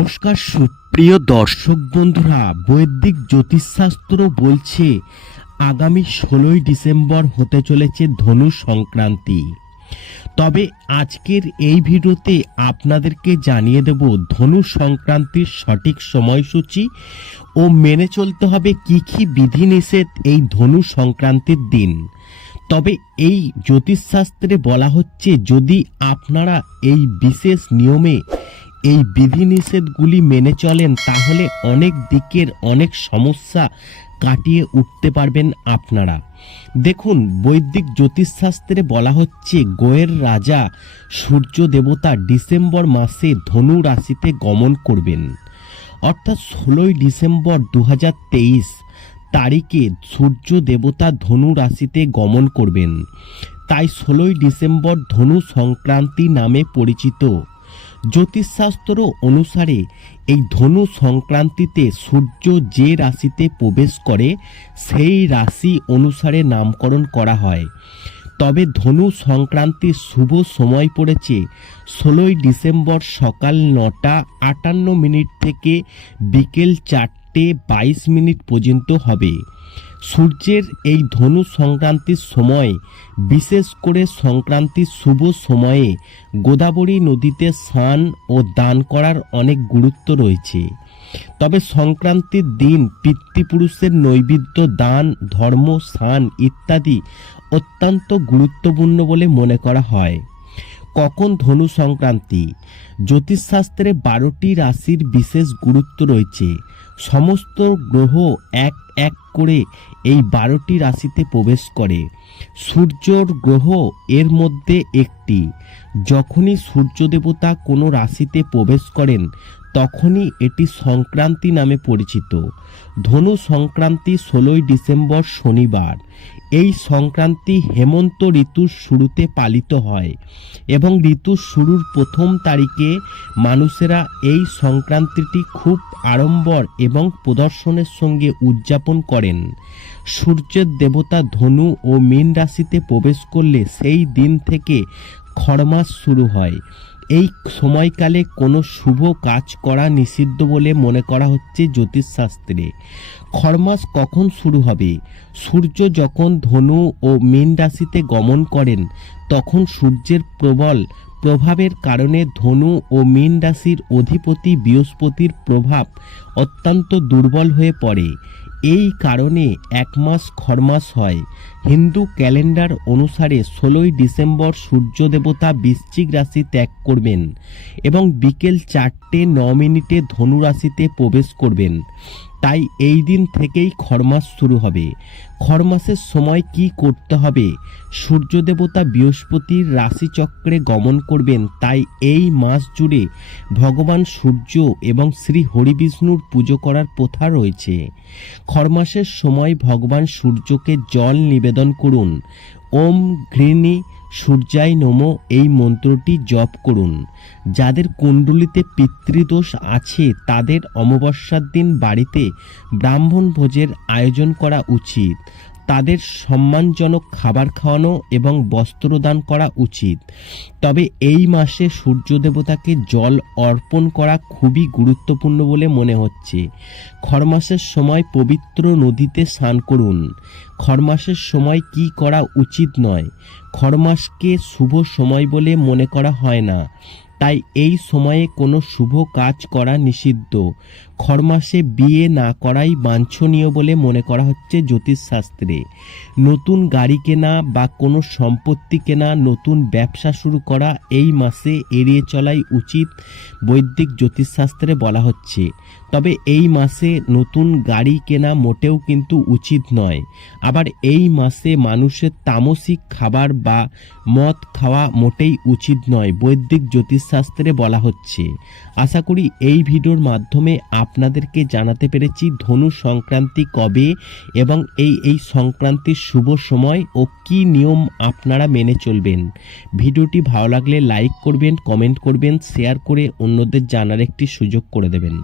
নমস্কার সুপ্রিয় দর্শক বন্ধুরা, বৈদিক জ্যোতিষশাস্ত্র বলছে, আগামী ষোলোই ডিসেম্বর হতে চলেছে ধনু সংক্রান্তি। তবে আজকের এই ভিডিওতে আপনাদেরকে জানিয়ে দেব ধনু সংক্রান্তির সঠিক সময়সূচি ও মেনে চলতে হবে কি কি বিধিনিষেধ এই ধনু সংক্রান্তির দিন। তবে এই জ্যোতিষশাস্ত্রে বলা হচ্ছে, যদি আপনারা এই বিশেষ নিয়মে এই বিধিনিষেধগুলি মেনে চলেন, তাহলে অনেক দিকের অনেক সমস্যা কাটিয়ে উঠতে পারবেন আপনারা। দেখুন, বৈদিক জ্যোতিষশাস্ত্রে বলা হচ্ছে, গোয়ের রাজা সূর্য দেবতা ডিসেম্বর মাসে ধনু রাশিতে গমন করবেন। অর্থাৎ ষোলোই ডিসেম্বর দু হাজার তেইশ তারিখে সূর্য দেবতা ধনু রাশিতে গমন করবেন। তাই ষোলোই ডিসেম্বর ধনু সংক্রান্তি নামে পরিচিত। জ্যোতিষশাস্ত্র অনুসারে এই ধনু সংক্রান্তিতে সূর্য যে রাশিতে প্রবেশ করে, সেই রাশি অনুসারে নামকরণ করা হয়। তবে ধনু সংক্রান্তির শুভ সময় পড়েছে ষোলোই ডিসেম্বর সকাল নটা আটান্ন মিনিট থেকে বিকেল চারটে বাইশ মিনিট পর্যন্ত হবে। সূর্যের এই ধনু সংক্রান্তির সময়, বিশেষ করে সংক্রান্তির শুভ সময়ে গোদাবরী নদীতে স্নান ও দান করার অনেক গুরুত্ব রয়েছে। তবে সংক্রান্তির দিন পিতৃপুরুষের নৈবেদ্য দান, ধর্ম, স্নান ইত্যাদি অত্যন্ত গুরুত্বপূর্ণ বলে মনে করা হয়। কখন ধনু সংক্রান্তি? জ্যোতিষশাস্ত্রে বারোটি রাশির বিশেষ গুরুত্ব রয়েছে। সমস্ত গ্রহ এক এক করে এই বারোটি রাশিতে প্রবেশ করে। সূর্যর গ্রহ এর মধ্যে একটি। যখনই সূর্য দেবতা কোনো রাশিতে প্রবেশ করেন তখনই এটি সংক্রান্তি নামে পরিচিত। ধনু সংক্রান্তি ষোলোই ডিসেম্বর শনিবার। এই সংক্রান্তি হেমন্ত ঋতুর শুরুতে পালিত হয় এবং ঋতুর শুরুর প্রথম তারিখে মানুষেরা এই সংক্রান্তিটি খুব আড়ম্বর এবং প্রদর্শনের সঙ্গে উদযাপন করেন। সূর্যের দেবতা ধনু ও মীন রাশিতে প্রবেশ করলে সেই দিন থেকে খরমাস শুরু হয়। এই সময়কালে কোনো শুভ কাজ করা নিষিদ্ধ বলে মনে করা হচ্ছে জ্যোতিষশাস্ত্রে। খরমাস কখন শুরু হবে? সূর্য যখন ধনু ও মীন রাশিতে গমন করেন, তখন সূর্যের প্রবল প্রভাবের কারণে ধনু ও মীন রাশির অধিপতি বৃহস্পতির প্রভাব অত্যন্ত দুর্বল হয়ে পড়ে। এই কারণে এক মাস খরমাস হয়। হিন্দু ক্যালেন্ডার অনুসারে ষোলোই ডিসেম্বর সূর্য দেবতা বৃশ্চিক রাশি ত্যাগ করবেন এবং বিকেল চারটে ন মিনিটে ধনু রাশিতে প্রবেশ করবেন। তাই এই দিন থেকেই খরমাস শুরু হবে। খরমাসের সময় কি করতে হবে? সূর্য দেবতা বৃহস্পতির রাশিচক্রে গমন করবেন। তাই এই মাস জুড়ে ভগবান সূর্য এবং শ্রী হরিবিষ্ণুর পুজো করার প্রথা রয়েছে। খরমাসের সময় ভগবান সূর্যকে জল নিবেদন করুন। ওম ঘৃণী সূর্যায় নম, এই মন্ত্রটি জপ করুন। যাদের কুণ্ডলিতে পিতৃদোষ আছে, তাদের অমাবস্যার দিন বাড়িতে ব্রাহ্মণ ভোজের আয়োজন করা উচিত। তাদের সম্মানজনক খাবার খাওয়ানো এবং বস্ত্র দান করা উচিত। তবে এই মাসে সূর্য দেবতাকে জল অর্পণ করা খুবই গুরুত্বপূর্ণ বলে মনে হচ্ছে। খরমাসের সময় পবিত্র নদীতে স্নান করুন। খরমাসের সময় কি করা উচিত নয়। খরমাসকে শুভ সময় বলে মনে করা হয় না। তাই এই সময়ে কোনো শুভ কাজ করা নিষিদ্ধ। খরমাসে বিয়ে না করাই বাঞ্ছনীয় বলে মনে করা হচ্ছে জ্যোতিষশাস্ত্রে। নতুন গাড়ি কেনা বা কোনো সম্পত্তি কেনা, নতুন ব্যবসা শুরু করা এই মাসে এড়িয়ে চলাই উচিত বৈদিক জ্যোতিষশাস্ত্রে বলা হচ্ছে। তবে এই মাসে নতুন গাড়ি কেনা মোটেও কিন্তু উচিত নয়। আবার এই মাসে মানুষের তামসিক খাবার বা মদ খাওয়া মোটেই উচিত নয় বৈদিক জ্যোতিষশাস্ত্রে বলা হচ্ছে। আশা করি এই ভিডিওর মাধ্যমে আপনাদেরকে জানাতে পেরেছি ধনু সংক্রান্তি কবে এবং এই এই সংক্রান্তির শুভ সময় ও কি নিয়ম আপনারা মেনে চলবেন। ভিডিওটি ভালো লাগলে লাইক করবেন, কমেন্ট করবেন, শেয়ার করে অন্যদের জানার একটি সুযোগ করে দেবেন।